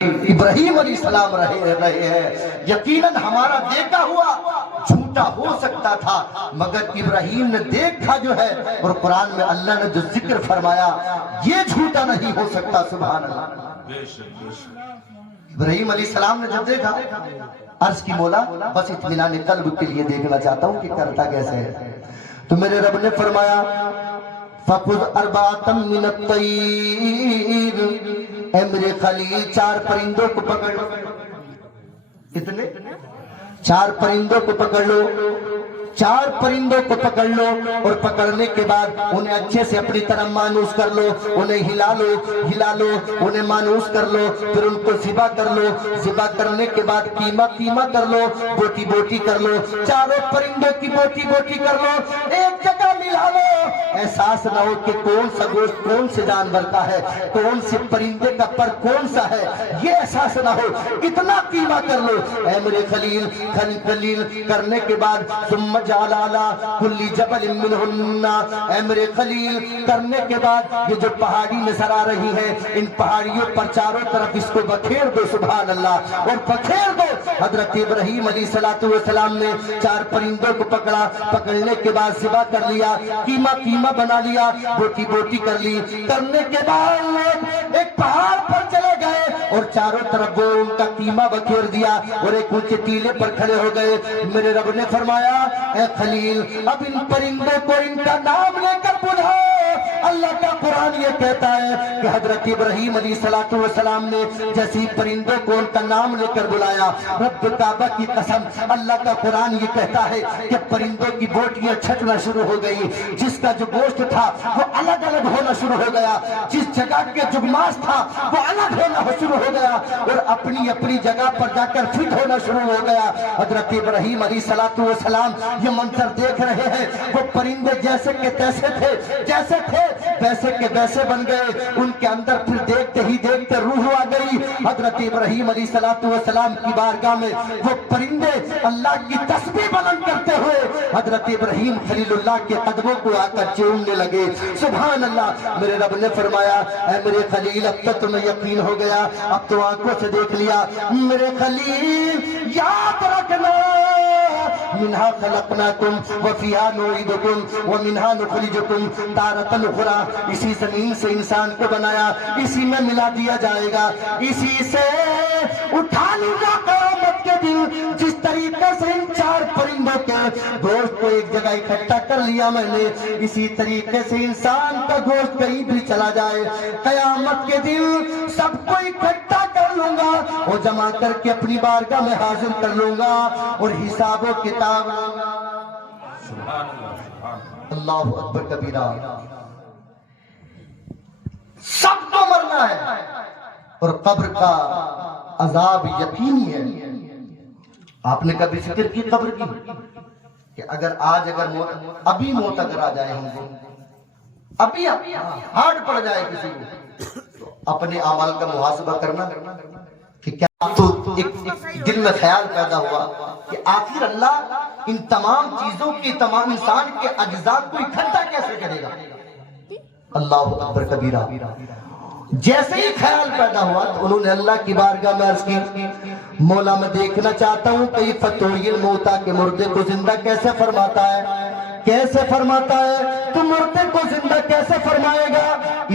ابراہیم علیہ السلام رہے ہیں۔ یقیناً ہمارا دیکھا ہوا جھوٹا ہو سکتا تھا، مگر ابراہیم نے دیکھا جو ہے، اور قرآن میں اللہ نے جو ذکر فرمایا یہ جھوٹا نہیں ہو سکتا۔ سبحان اللہ۔ ابراہیم علیہ السلام نے جب دیکھا، عرض کی مولا بس اطمینان قلب کے لیے دیکھنا چاہتا ہوں کہ کرتا کیسے ہے، تو میرے رب نے فرمایا فَخُذْ أَرْبَعَةً مِّنَ الطَّيْرِ، اے میرے خلیل 4 پرندوں کو پکڑ لو۔ کتنے؟ 4 پرندوں کو پکڑ لو، 4 پرندوں کو پکڑ لو، اور پکڑنے کے بعد انہیں اچھے سے اپنی طرف مانوس کر لو، انہیں ہلا لو، انہیں مانوس کر لو، پھر ان کو ذبح کر لو، ذبح کرنے کے بعد قیمہ کر لو، بوٹی کر لو، 4 پرندوں کی بوٹی کر لو، ایک جگہ ملا لو، احساس نہ ہو کہ کون سا گوشت کون سے جانور کا ہے، کون سے پرندے کا پر کون سا ہے، یہ احساس نہ ہو، اتنا قیمہ کر لو۔ اے میرے خلیل کرنے کے بعد ثم جعل علی کل جبل منہن، اے میرے خلیل کرنے کے بعد یہ جو پہاڑی نظر آ رہی ہے، ان پہاڑیوں پر چاروں طرف اس کو بکھیر دو۔ سبحان اللہ، اور بکھیر دو۔ حضرت ابراہیم علیہ السلام نے 4 پرندوں کو پکڑنے کے بعد ذبح کر لیا، قیمہ بنا لیا، بوٹی کر لی، کرنے کے بعد ایک پہاڑ پر چلے گئے اور چاروں طرف وہ ان کا قیمہ بکھیر دیا، اور ایک اونچے ٹیلے پر کھڑے ہو گئے۔ میرے رب نے فرمایا اے خلیل اب ان پرندوں کو ان کا نام لے کر بلاؤ۔ اللہ کا قرآن یہ کہتا ہے کہ حضرت ابراہیم علیہ السلام نے جیسی پرندوں کو ان کا نام لے کر بلایا، رب کعبہ کی قسم اللہ کا قرآن یہ کہتا ہے کہ پرندوں کی بوٹیاں چھٹنا شروع ہو گئی، جس کا جو گوشت تھا وہ الگ ہونا شروع ہو گیا، جس جگہ کے جو ماس تھا وہ الگ ہونا شروع ہو گیا، اور اپنی جگہ پر جا کر فٹ ہونا شروع ہو گیا۔ حضرت ابراہیم علیہ السلام یہ منظر دیکھ رہے ہیں، وہ پرندے جیسے کے تیسے تھے، جیسے تھے ویسے کے ویسے بن گئے، ان کے اندر پھر دیکھتے ہی دیکھتے روح آ گئی۔ حضرت ابراہیم علیہ السلام کی بارگاہ میں وہ پرندے اللہ کی تسبیح بلند کرتے ہوئے حضرت ابراہیم خلیل اللہ کے قدموں کو آ کر چومنے لگے۔ سبحان اللہ۔ میرے رب نے فرمایا اے میرے خلیل اب تو تمہیں یقین ہو گیا، اب تو آنکھوں سے دیکھ لیا۔ میرے خلیل یاد رکھنا منہا خلقناکم وفیہا نعیدکم ومنہا نخرجکم تارۃ اخری، اسی زمین سے انسان کو بنایا، اسی میں ملا دیا جائے گا، اسی سے اٹھا لوں گا قیامت کے دن۔ جس طریقے سے ان 4 پرندوں کے گوشت کو ایک جگہ اکٹھا کر لیا میں نے، اسی طریقے سے انسان کا گوشت کہیں بھی چلا جائے قیامت کے دن سب کو اکٹھا کر لوں گا اور جمع کر کے اپنی بارگاہ میں حاضر کر لوں گا اور حساب و کتاب۔ اللہ اکبر کبیرہ۔ سب کو مرنا ہے اور قبر کا عذاب یقینی ہے۔ آپ نے کبھی فکر کی قبر کی کہ اگر ابھی موت اگر آ جائے ہم کو، ابھی ہارڈ پڑ جائے کسی کو، تو اپنے اعمال کا محاسبہ کرنا کہ کیا تو ایک دل میں خیال پیدا ہوا کہ آخر اللہ ان تمام چیزوں کی، تمام انسان کے اجزاء کو اکٹھا کیسے کرے گا؟ اللہ اکبر کبیرہ۔ جیسے ہی خیال پیدا ہوا تو انہوں نے اللہ کی بارگاہ میں عرض کی مولا میں دیکھنا چاہتا ہوں کہ فتوی الموتا کے مردے کو زندہ کیسے فرماتا ہے، کیسے فرماتا ہے، تو مردے کو زندہ کیسے فرمائے گا؟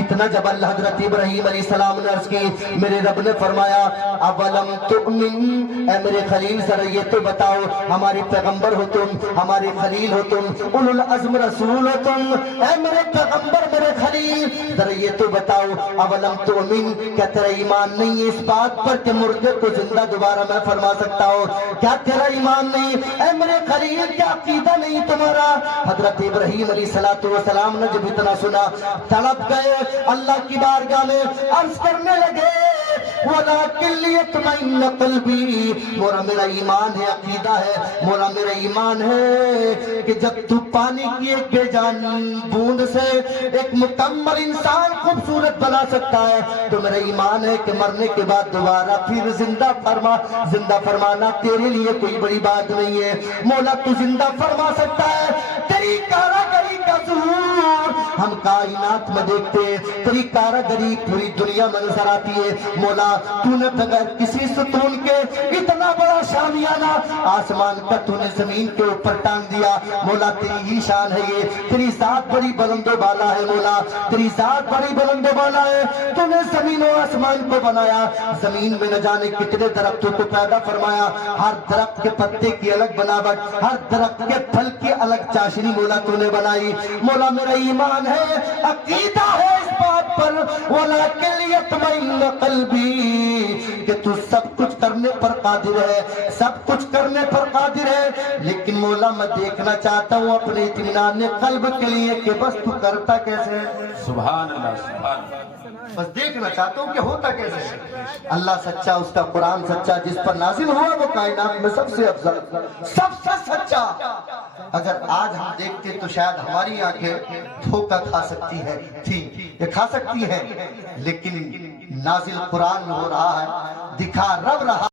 اتنا جب اللہ حضرت ابراہیم علیہ السلام نے عرض کی، میرے رب نے فرمایا اولم تؤمن، اے میرے خلیل ذرا یہ تو بتاؤ، ہمارے پیغمبر ہو تم، ہمارے خلیل ہو تم، اولو العزم رسول ہو تم، اے میرے پیغمبر میرے خلیل ذرا یہ تو بتاؤ اولم تؤمن، کیا تیرا ایمان نہیں ہے اس بات پر کہ مردے کو زندہ دوبارہ میں فرما سکتا ہوں؟ کیا تیرا ایمان نہیں؟ اے میرے خلیل کیا عقیدہ نہیں تمہارا؟ حضرت ابراہیم علیہ السلام نے جب اتنا سنا تڑپ گئے، اللہ کی بارگاہ میں عرض کرنے لگے وَلَكِنْ لِيَطْمَئِنَّ قَلْبِي، مولا میرا ایمان ہے، عقیدہ ہے، مولا میرا ایمان ہے کہ جب تو پانی کی ایک بے جان بوند سے ایک مکمل انسان خوبصورت بنا سکتا ہے، تو میرا ایمان ہے کہ مرنے کے بعد دوبارہ پھر زندہ فرمانا تیرے لیے کوئی بڑی بات نہیں ہے۔ مولا تو زندہ فرما سکتا ہے، تیری کاراگری کا ظہور ہم کائنات میں دیکھتے تیری کارگری پوری دنیا میں نظر آتی ہے مولا تو نے بغیر کسی ستون کے اتنا بڑا شامیانہ آسمان کا تو نے زمین کے اوپر ٹانگ دیا مولا تیری ہی شان ہے یہ تیری ذات بڑی بلند و بالا ہے مولا تیری ذات بڑی بلند و بالا ہے تو نے زمین و آسمان کو بنایا زمین میں نہ جانے کتنے درختوں کو پیدا فرمایا ہر درخت کے پتے کی الگ بناوٹ ہر درخت کے پھل کی الگ چاشنی مولا تو نے بنائی مولا میرا ایمان ہے عقیدہ ہے اس بات پر وَلَكِنْ يَطْمَئِنُّ قَلْبِي کہ تو سب کچھ کرنے پر قادر ہے سب کچھ کرنے پر قادر ہے لیکن مولا میں دیکھنا چاہتا ہوں اپنے اطمینان قلب کے لیے کہ بس تو کرتا کیسے ہے سبحان اللہ سبحان اللہ بس دیکھنا چاہتا ہوں کہ ہوتا کیسے ہے اللہ سچا اس کا قرآن سچا جس پر نازل ہوا وہ کائنات میں سب سے افضل سب سے سچا اگر آج ہم دیکھتے تو شاید ہماری آنکھیں دھوکہ کھا سکتی ہے تھی یہ کھا سکتی ہیں لیکن نازل قرآن ہو رہا ہے دکھا رب رہا